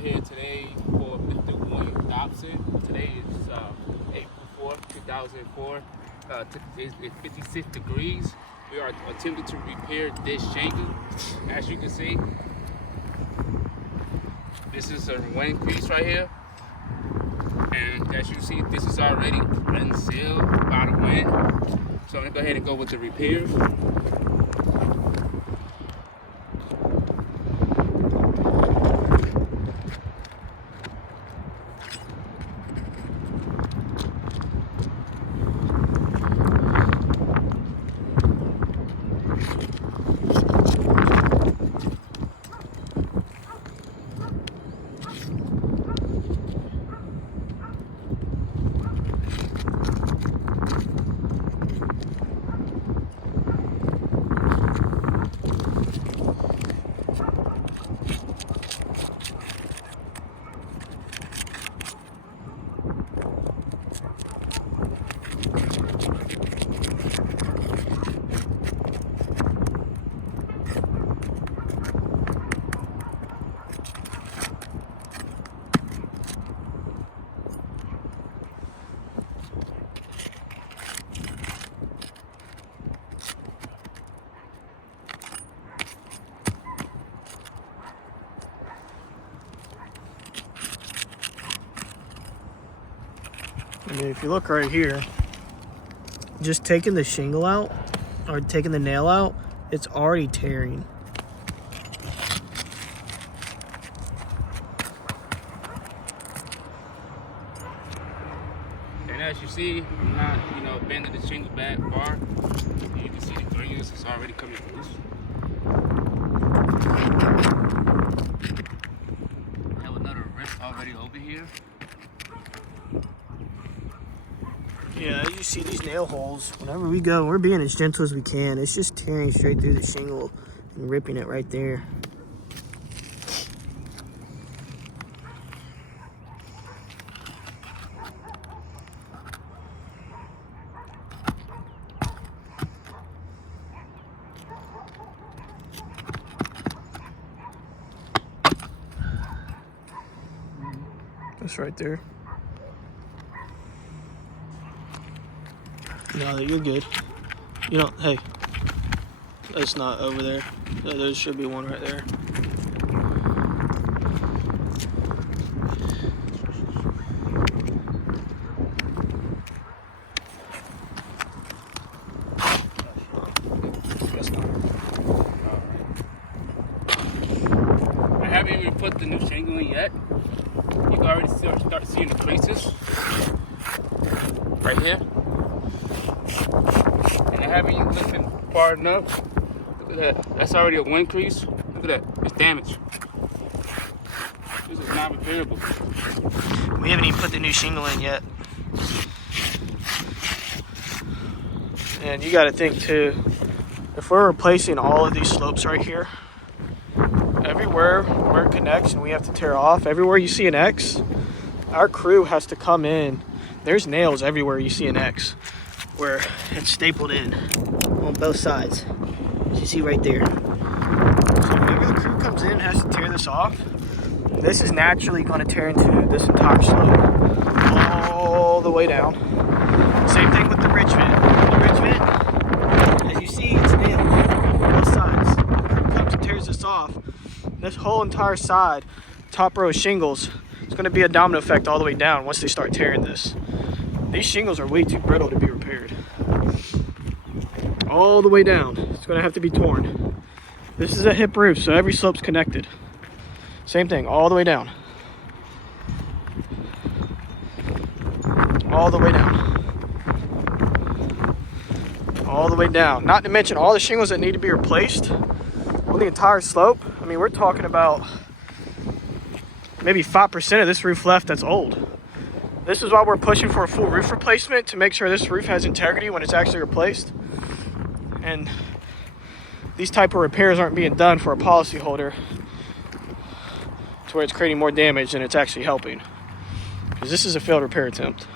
out here today for Mr. William Dobson. Today is April 4th, 2004. It's 56 degrees. We are attempting to repair this shingle. As you can see, this is a wind crease right here. And as you see, this is already unsealed by the wind. So I'm gonna go ahead and go with the repairs. I mean, if you look right here, just taking the shingle out or taking the nail out, it's already tearing. And as you see, I'm not, bending the shingle back far. You can see the greenness is already coming loose. I have another rip already over here. Yeah, you see these nail holes. Whenever we go, we're being as gentle as we can. It's just tearing straight through the shingle and ripping it right there. That's right there. No, you're good. You don't, hey, that's not over there. There should be one right there. That's not. I haven't even put the new shingle in yet. You can already start seeing the creases right here. And I haven't even listened far enough. Look at that. That's already a wind crease. Look at that. It's damaged. This is not repairable. We haven't even put the new shingle in yet. And you got to think too, if we're replacing all of these slopes right here, everywhere where it connects and we have to tear off, everywhere you see an X, our crew has to come in. There's nails everywhere you see an X where it's stapled in on both sides, as you see right there. So whenever the crew comes in and has to tear this off, this is naturally going to tear into this entire slope all the way down. Same thing with the ridge vent. The ridge vent, as you see, it's nailed on both sides. The crew comes and tears this off. This whole entire side, top row of shingles, it's going to be a domino effect all the way down once they start tearing this. These shingles are way too brittle to be repaired. All the way down, it's going to have to be torn. This is a hip roof, so every slope's connected. Same thing, all the way down. All the way down. All the way down. Not to mention all the shingles that need to be replaced on the entire slope. I mean, we're talking about maybe 5% of this roof left that's old. This is why we're pushing for a full roof replacement, to make sure this roof has integrity when it's actually replaced. And these type of repairs aren't being done for a policyholder to where it's creating more damage than it's actually helping. Because this is a failed repair attempt.